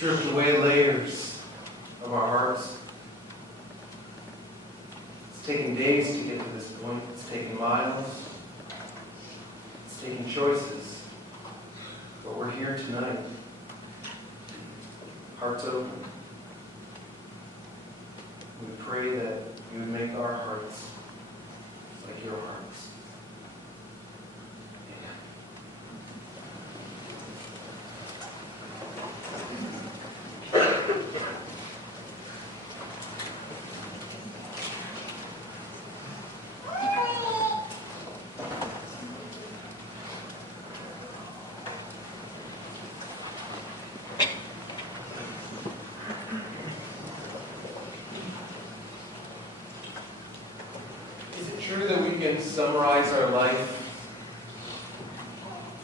stripped away layers of our hearts. It's taken days to get to this point. It's taken miles. It's taken choices. But we're here tonight. Hearts open. We pray that you would make our hearts like your hearts. True that we can summarize our life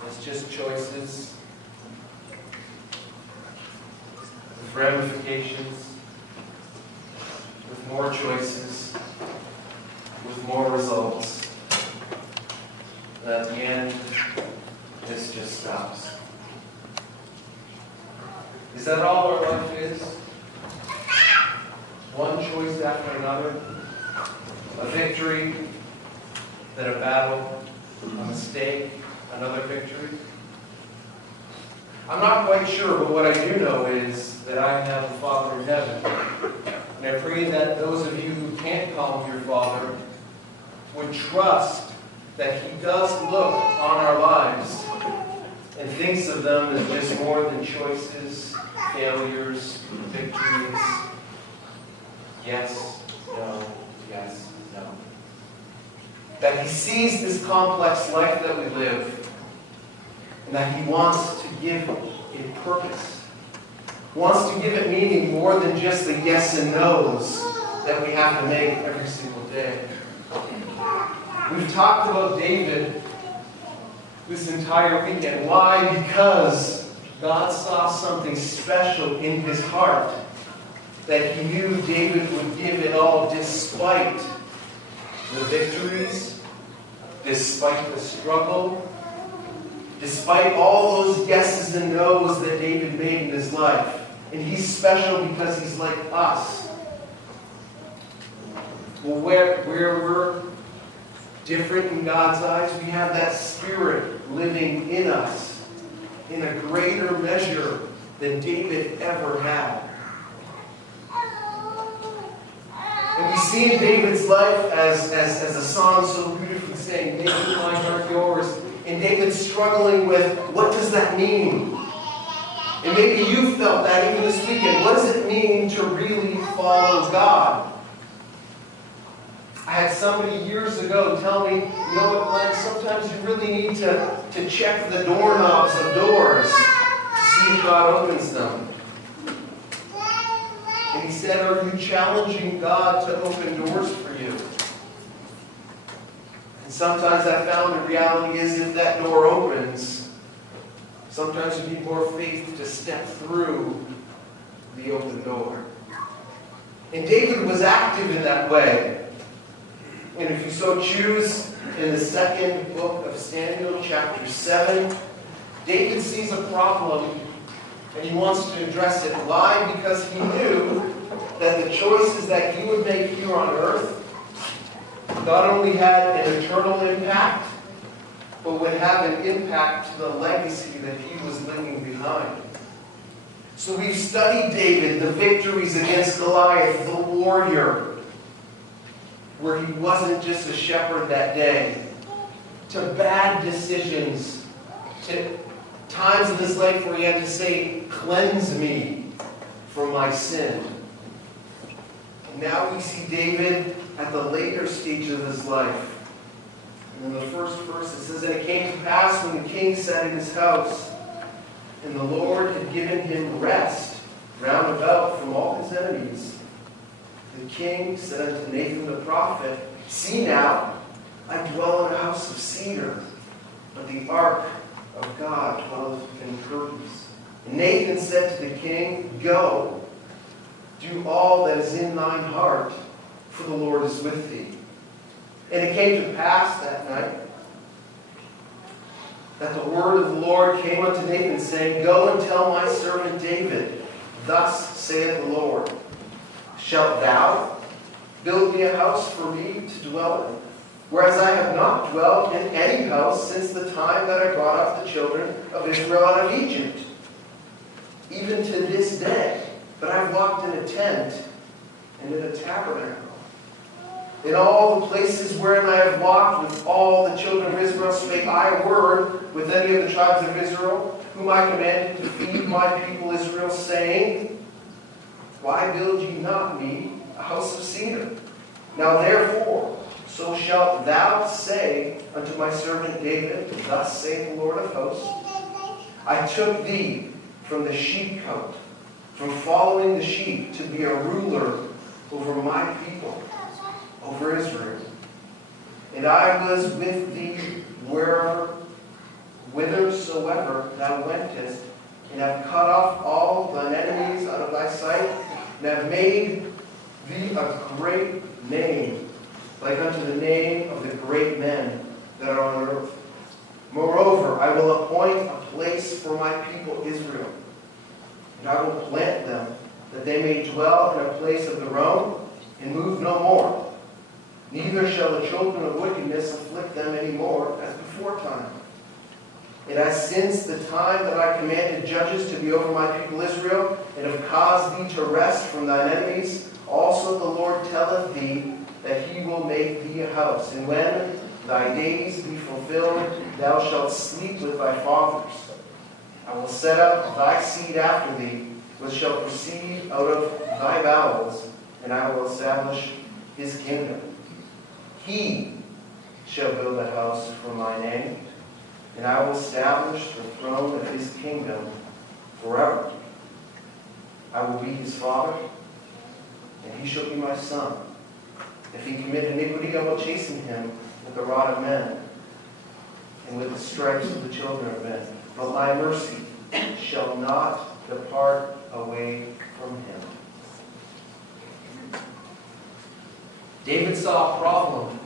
as just choices with ramifications, with more choices, with more results, and at the end, this just stops. Is that all our life is? One choice after another? A victory, then a battle, a mistake, another victory? I'm not quite sure, but what I do know is that I have a Father in heaven. And I pray that those of you who can't call him your Father would trust that he does look on our lives and thinks of them as just more than choices, failures, victories. Yes, no, yes, no. That he sees this complex life that we live, and that he wants to give it purpose. Wants to give it meaning more than just the yes and no's that we have to make every single day. We've talked about David this entire weekend. Why? Because God saw something special in his heart, that he knew David would give it all despite the victories, despite the struggle, despite all those yeses and no's that David made in his life. And he's special because he's like us. Well, where we're different in God's eyes, we have that Spirit living in us in a greater measure than David ever had. And we see in David's life, as a song so beautifully saying, "Make my heart yours," and David struggling with, what does that mean? And maybe you felt that even this weekend. What does it mean to really follow God? I had somebody years ago tell me, you know what, Glenn, sometimes you really need to check the doorknobs of doors to see if God opens them. And he said, are you challenging God to open doors for you? And sometimes I found the reality is if that door opens, sometimes you need more faith to step through the open door. And David was active in that way. And if you so choose, in the second book of Samuel, chapter 7, David sees a problem and he wants to address it. Why? Because he knew that the choices that he would make here on earth not only had an eternal impact, but would have an impact to the legacy that he was leaving behind. So we've studied David, the victories against Goliath, the warrior, where he wasn't just a shepherd that day, to bad decisions, to times in his life where he had to say, cleanse me from my sin. And now we see David at the later stage of his life. And in the first verse it says, "And it came to pass when the king sat in his house, and the Lord had given him rest round about from all his enemies. The king said unto Nathan the prophet, See now, I dwell in a house of cedar, but the ark of God dwelleth in purpose. And Nathan said to the king, Go, do all that is in thine heart, for the Lord is with thee. And it came to pass that night that the word of the Lord came unto Nathan, saying, Go and tell my servant David, thus saith the Lord, shalt thou build me a house for me to dwell in? Whereas I have not dwelt in any house since the time that I brought up the children of Israel out of Egypt, even to this day. But I've walked in a tent and in a tabernacle. In all the places wherein I have walked with all the children of Israel, spake I a word with any of the tribes of Israel, whom I commanded to feed my people Israel, saying, why build ye not me a house of cedar? Now therefore, so shalt thou say unto my servant David, thus saith the Lord of hosts, I took thee from the sheepcote, from following the sheep, to be a ruler over my people, over Israel. And I was with thee whithersoever thou wentest, and have cut off all thine enemies out of thy sight, and have made thee a great name, like unto the name of the great men that are on earth. Moreover, I will appoint a place for my people Israel, and I will plant them, that they may dwell in a place of their own, and move no more. Neither shall the children of wickedness afflict them any more, as before time. And as since the time that I commanded judges to be over my people Israel, and have caused thee to rest from thine enemies, also the Lord telleth thee that he will make thee a house. And when thy days be fulfilled, thou shalt sleep with thy fathers. I will set up thy seed after thee, which shall proceed out of thy bowels, and I will establish his kingdom. He shall build a house for my name, and I will establish the throne of his kingdom forever. I will be his father, and he shall be my son. If he commit iniquity, I will chasten him with the rod of men, and with the stripes of the children of men. But my mercy shall not depart away from him. David saw a problem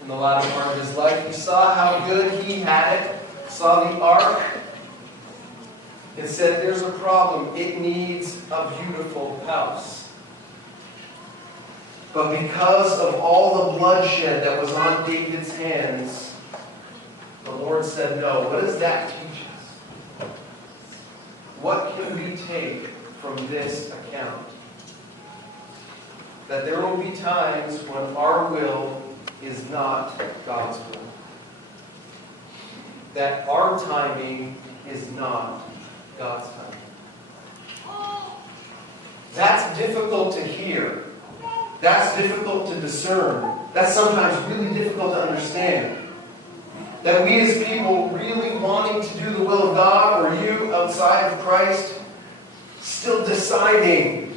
in the latter part of his life. He saw how good he had it, saw the ark, and said, there's a problem. It needs a beautiful house. But because of all the bloodshed that was on David's hands, the Lord said, no. What does that teach us? What can we take from this account? That there will be times when our will is not God's will. That our timing is not God's timing. That's difficult to hear. That's difficult to discern. That's sometimes really difficult to understand. That we as people really wanting to do the will of God, or you outside of Christ, still deciding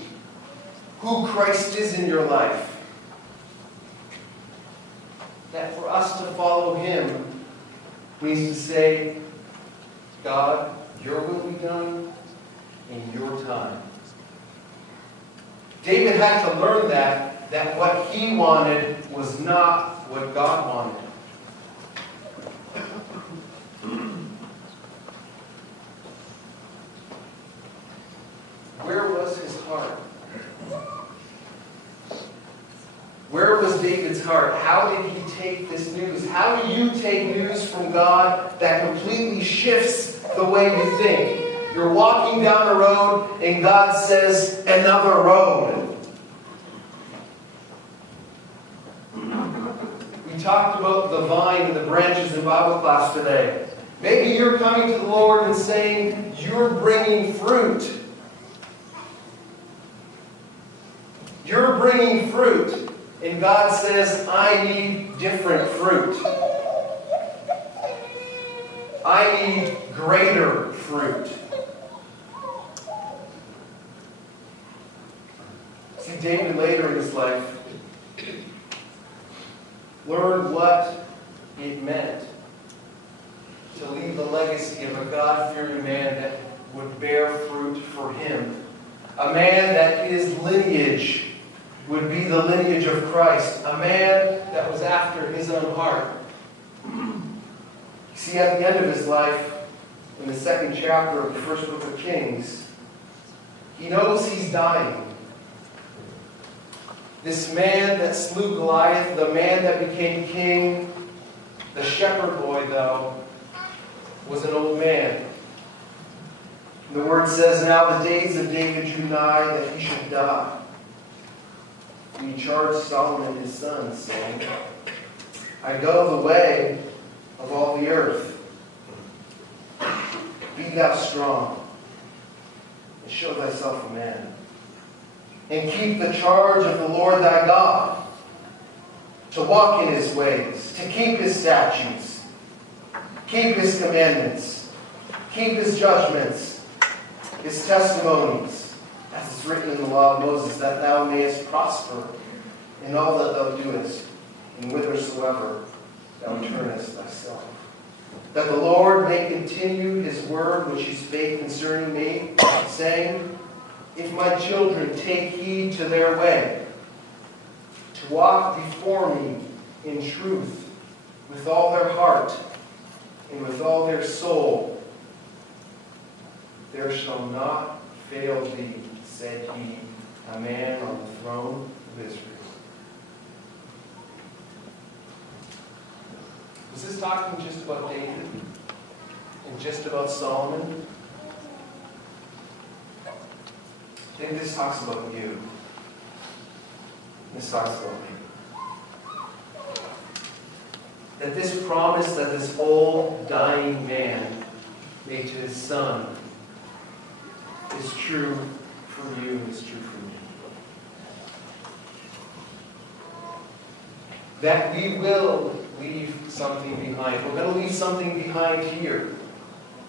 who Christ is in your life. That for us to follow him means to say, God, your will be done in your time. David had to learn that what he wanted was not what God wanted. Where was his heart? Where was David's heart? How did he take this news? How do you take news from God that completely shifts the way you think? You're walking down a road and God says, another road. We talked about the vine and the branches in Bible class today. Maybe you're coming to the Lord and saying, you're bringing fruit. You're bringing fruit. And God says, I need different fruit. I need greater fruit. See, David later in his life learned what it meant to leave a legacy of a God-fearing man that would bear fruit for him. A man that his lineage would be the lineage of Christ. A man that was after his own heart. See, at the end of his life, in the second chapter of the first book of Kings, He knows he's dying. This man that slew Goliath, the man that became king, the shepherd boy, though, was an old man. The word says, now the days of David drew nigh that he should die. And he charged Solomon his son, saying, I go the way of all the earth. Be thou strong, and show thyself a man. And keep the charge of the Lord thy God, to walk in his ways, to keep his statutes, keep his commandments, keep his judgments, his testimonies, as is written in the law of Moses, that thou mayest prosper in all that thou doest, and whithersoever thou turnest thyself. That the Lord may continue his word which he spake concerning me, saying, if my children take heed to their way, to walk before me in truth, with all their heart and with all their soul, there shall not fail thee, said he, a man on the throne of Israel. Was this talking just about David and just about Solomon? I think this talks about you. This talks about me. That this promise that this old dying man made to his son is true for you, is true for me. That we will leave something behind. We're going to leave something behind here.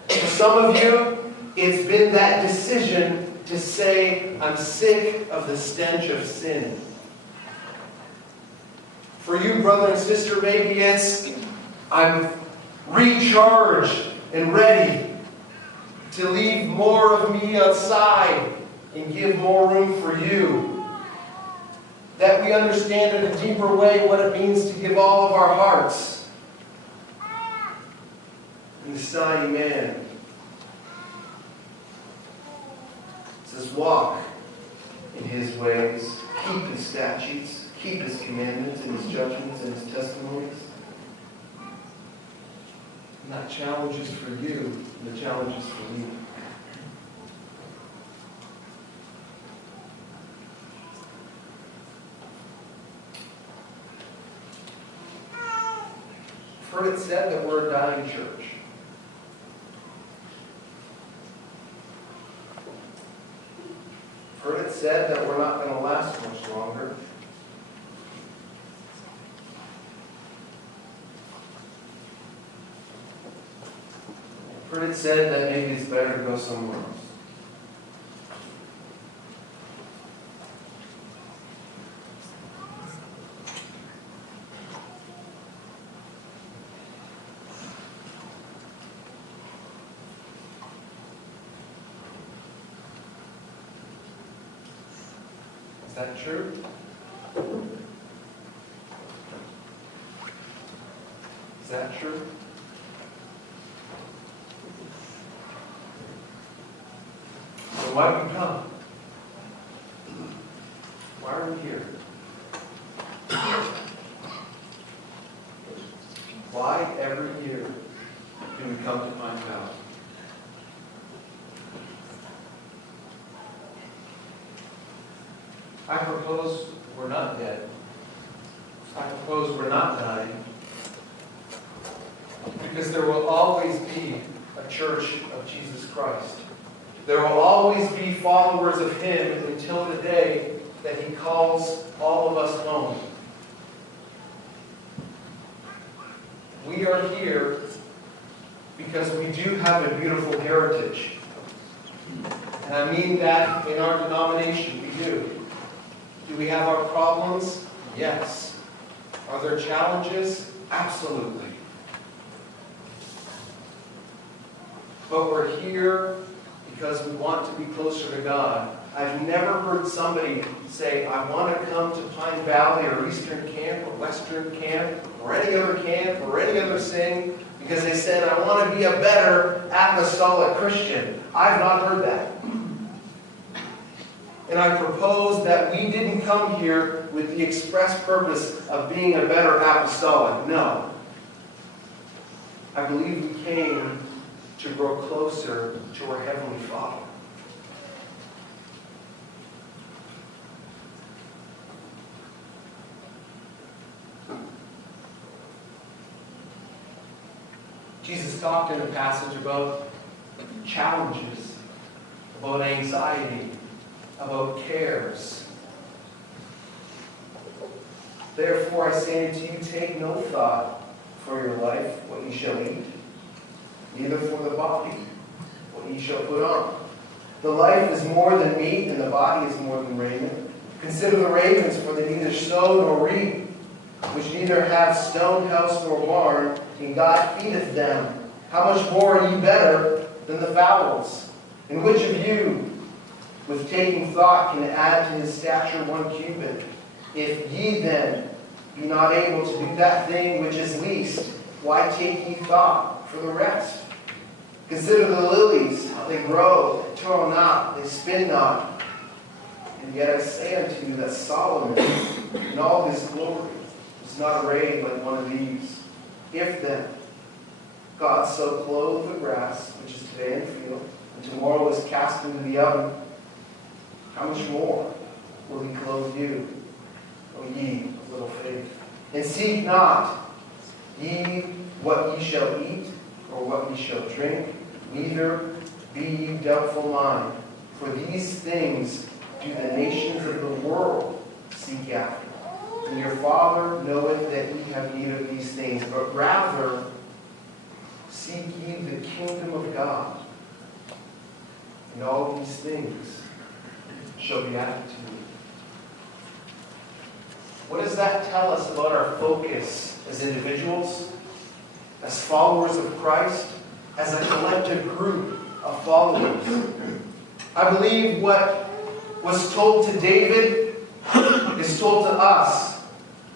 For some of you, it's been that decision to say, I'm sick of the stench of sin. For you, brother and sister, maybe it's, I'm recharged and ready to leave more of me outside and give more room for you. That we understand in a deeper way what it means to give all of our hearts. And this dying man says, walk in his ways, keep his statutes, keep his commandments and his judgments and his testimonies. And that challenge is for you, and the challenge is for me. I've heard it said that we're a dying church. I've heard it said that we're not going to last much longer. I've heard it said that maybe it's better to go somewhere else. Is that true? Is that true? So why do we come? Why are we here? Why every year do we come to Pine Valley? I propose we're not dead. I propose we're not dying. Because there will always be a church of Jesus Christ. There will always be followers of Him until the day that He calls all of us home. We are here because we do have a beautiful heritage. And I mean that in our denomination, we do. Do we have our problems? Yes. Are there challenges? Absolutely. But we're here because we want to be closer to God. I've never heard somebody say, I want to come to Pine Valley or Eastern Camp or Western Camp or any other thing because they said, I want to be a better apostolic Christian. I've not heard that. And I propose that we didn't come here with the express purpose of being a better apostolic. No. I believe we came to grow closer to our Heavenly Father. Jesus talked in a passage about challenges, about anxiety, about cares. Therefore I say unto you, take no thought for your life, what ye shall eat, neither for the body, what ye shall put on. The life is more than meat, and the body is more than raiment. Consider the ravens, for they neither sow nor reap, which neither have stone house nor barn, and God feedeth them. How much more are ye better than the fowls? And which of you, with taking thought, can add to his stature 1 cubit? If ye then be not able to do that thing which is least, why take ye thought for the rest? Consider the lilies, how they grow, they toil not, they spin not. And yet I say unto you that Solomon, in all his glory, was not arrayed like one of these. If then God so clothed the grass, which is today in the field, and tomorrow is cast into the oven, how much more will he clothe you, O ye of little faith? And seek not ye what ye shall eat, or what ye shall drink, neither be ye doubtful mind. For these things do the nations of the world seek after. And your Father knoweth that ye have need of these things, but rather seek ye the kingdom of God, and all these things shall be added to you. What does that tell us about our focus as individuals, as followers of Christ, as a collective group of followers? I believe what was told to David is told to us,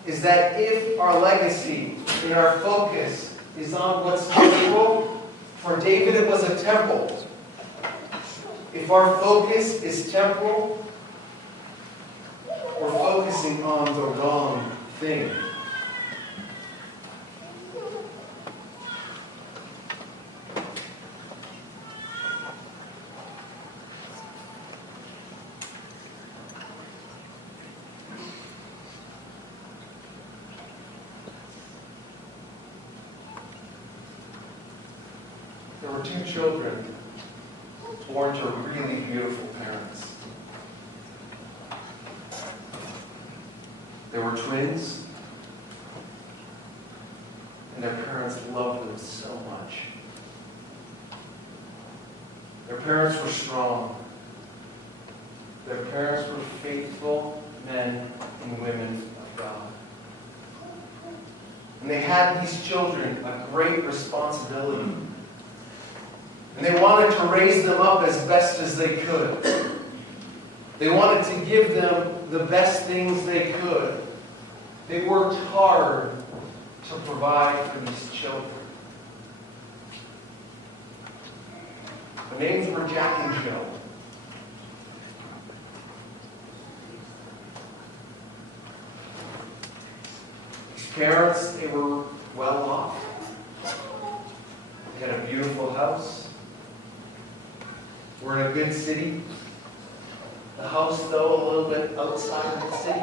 is that if our legacy and our focus is on what's temporal, for David it was a temple. If our focus is temporal, we're focusing on the wrong thing. There were 2 children born to really beautiful parents. They were twins, and their parents loved them so much. Their parents were strong. Their parents were faithful men and women of God. And they had these children a great responsibility. And they wanted to raise them up as best as they could. They wanted to give them the best things they could. They worked hard to provide for these children. Their names were Jack and Jill. These parents, they were well off. They had a beautiful house. We're in a good city. The house, though, a little bit outside of the city.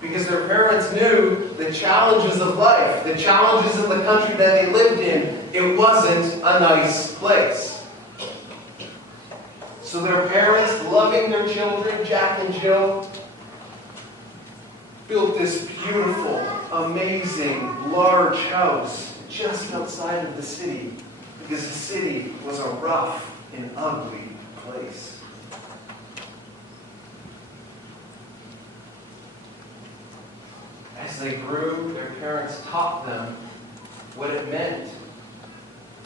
Because their parents knew the challenges of life, the challenges of the country that they lived in. It wasn't a nice place. So their parents, loving their children, Jack and Jill, built this beautiful, amazing, large house just outside of the city. Because the city was a rough and ugly place. As they grew, their parents taught them what it meant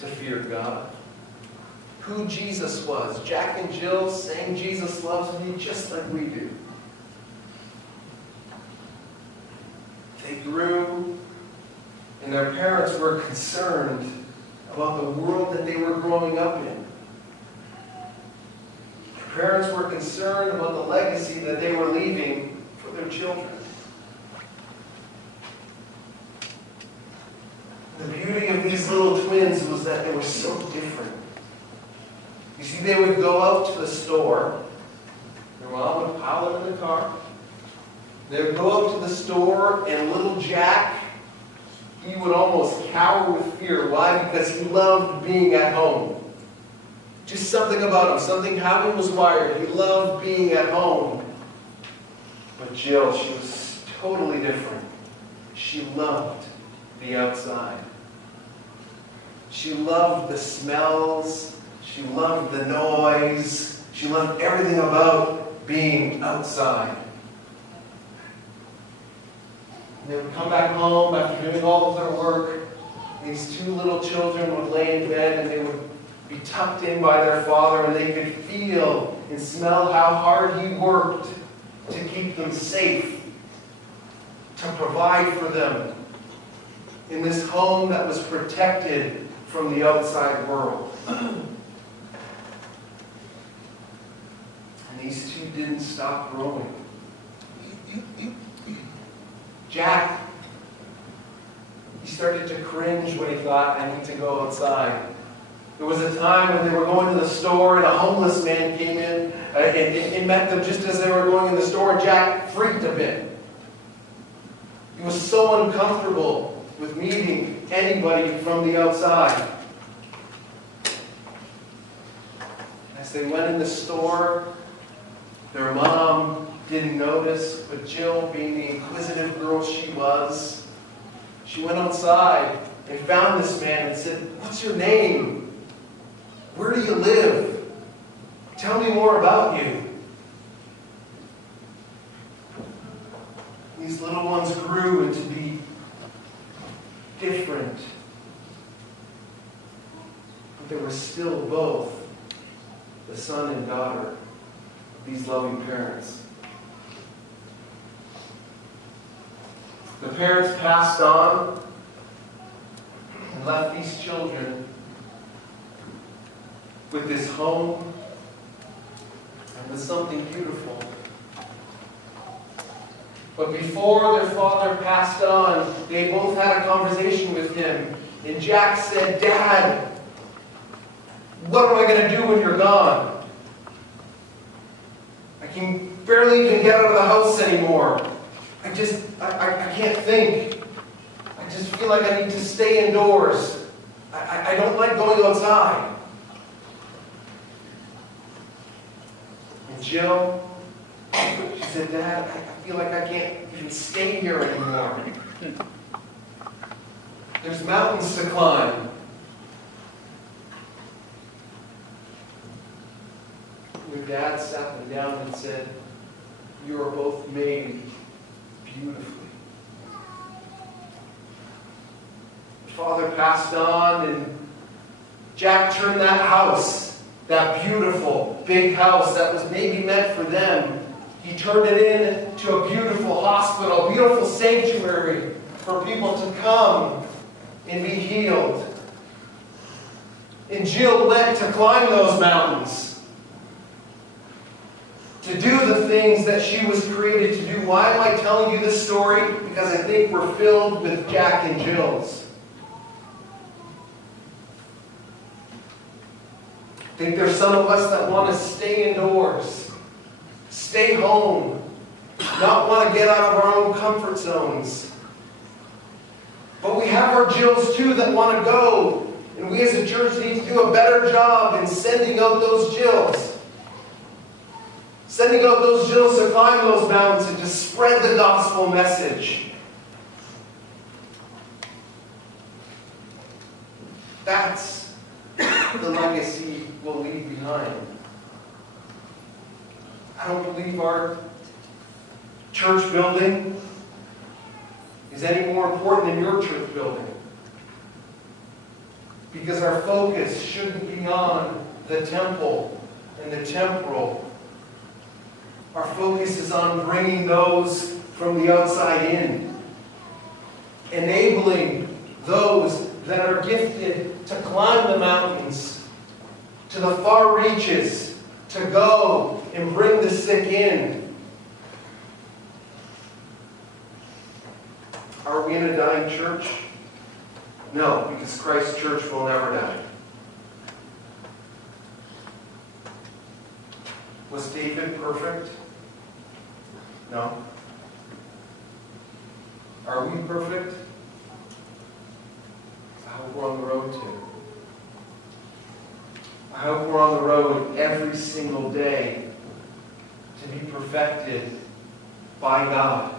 to fear God. Who Jesus was. Jack and Jill sang Jesus loves me just like we do. They grew, and their parents were concerned about the world that they were growing up in. Their Parents were concerned about the legacy that they were leaving for their children. The beauty of these little twins was that they were so different. You see, they would go out to the store. Their mom would pile them in the car. They would go out to the store, and little Jack, he would almost cower with fear. Why? Because he loved being at home. Just something about him, something how he was wired. He loved being at home. But Jill, she was totally different. She loved the outside. She loved the smells. She loved the noise. She loved everything about being outside. And they would come back home after doing all of their work. These two little children would lay in bed, and they would be tucked in by their father, and they could feel and smell how hard he worked to keep them safe, to provide for them in this home that was protected from the outside world. And these two didn't stop growing. Jack, he started to cringe when he thought, I need to go outside. There was a time when they were going to the store and a homeless man came in and met them just as they were going in the store. Jack freaked a bit. He was so uncomfortable with meeting anybody from the outside. As they went in the store, their mom didn't notice, but Jill, being the inquisitive girl she was, she went outside and found this man and said, "What's your name? Where do you live? Tell me more about you." These little ones grew into be different. But they were still both the son and daughter of these loving parents. The parents passed on and left these children with this home and with something beautiful. But before their father passed on, they both had a conversation with him. And Jack said, "Dad, what am I going to do when you're gone? I can barely even get out of the house anymore. I can't think. I just feel like I need to stay indoors. I don't like going outside." And Jill, she said, "Dad, I feel like I can't even stay here anymore. There's mountains to climb." Your dad sat them down and said, "You are both made beautifully." The father passed on, and Jack turned that house, that beautiful big house that was maybe meant for them, he turned it into a beautiful hospital, a beautiful sanctuary for people to come and be healed. And Jill went to climb those mountains, to do the things that she was created to do. Why am I telling you this story? Because I think we're filled with Jack and Jills. I think there's some of us that want to stay indoors, stay home, not want to get out of our own comfort zones. But we have our Jills too that want to go, and we as a church need to do a better job in sending out those Jills. Sending out those Jills to climb those mountains and to spread the gospel message. That's the legacy we'll leave behind. I don't believe our church building is any more important than your church building. Because our focus shouldn't be on the temple and the temporal. Our focus is on bringing those from the outside in. Enabling those that are gifted to climb the mountains to the far reaches to go and bring the sick in. Are we in a dying church? No, because Christ's church will never die. Was David perfect? No. Are we perfect? I hope we're on the road to. I hope we're on the road every single day to be perfected by God.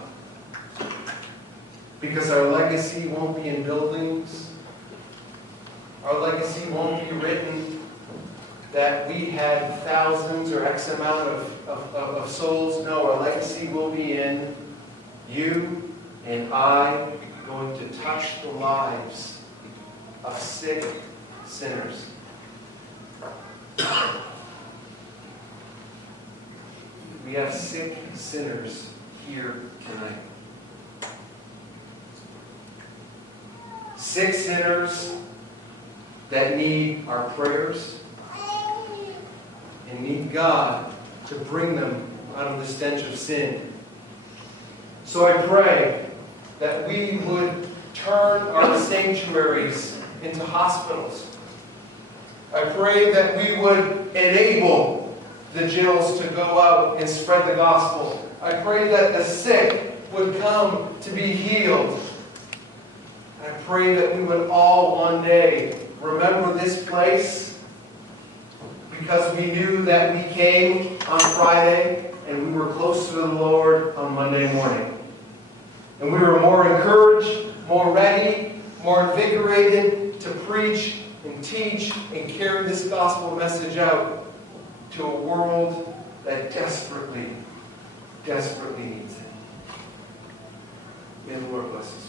Because our legacy won't be in buildings. Our legacy won't be written that we had thousands or X amount of souls. No, our legacy will be in you and I going to touch the lives of sick sinners. We have sick sinners here tonight. Sick sinners that need our prayers and need God to bring them out of the stench of sin. So I pray that we would turn our sanctuaries into hospitals. I pray that we would enable the jails to go out and spread the gospel. I pray that the sick would come to be healed. I pray that we would all one day remember this place because we knew that we came on Friday and we were close to the Lord on Monday morning. And we were more encouraged, more ready, more invigorated to preach and teach and carry this gospel message out to a world that desperately, desperately needs it. May the Lord bless us.